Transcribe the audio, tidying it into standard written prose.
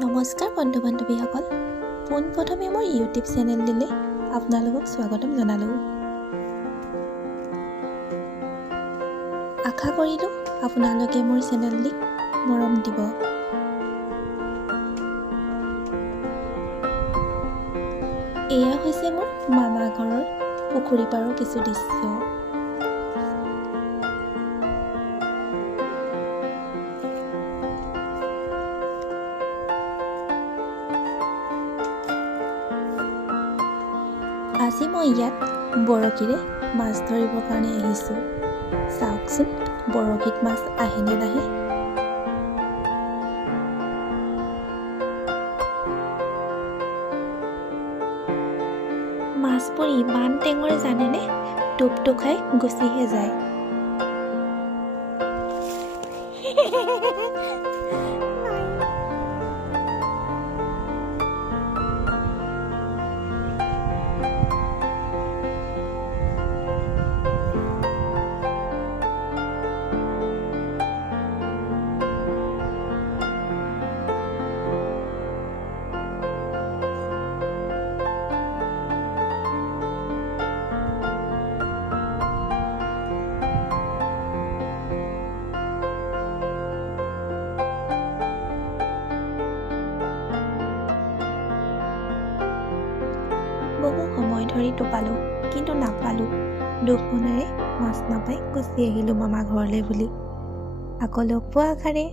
নমস্কাৰ বন্ধু বান্ধৱীসকল, পোনপ্ৰথমে মোৰ ইউটিউব চেনেললৈ আপোনালোকক স্বাগতম জনালোঁ। আশা কৰিলোঁ আপোনালোকে মোৰ চেনেলটিক মৰম দিব। এয়া হৈছে মোৰ মামা ঘৰৰ পুখুৰী পাৰৰ কিছু দৃশ্য। আজি মই ইয়াত বৰশীৰে মাছ ধৰিবৰ কাৰণে আহিছোঁ। চাওকচোন বৰশীত মাছ আহেনে নাহে। মাছবোৰ ইমান টেঙৰ জানেনে, টোপটো খাই গুচিহে যায়। বহু সময় ধৰি টোপালোঁ, কিন্তু নাপালোঁ। দুখ মনেৰে মাছ নাপাই গুচি আহিলোঁ মামা ঘৰলৈ বুলি। আকৌ লগ পোৱা আশাৰে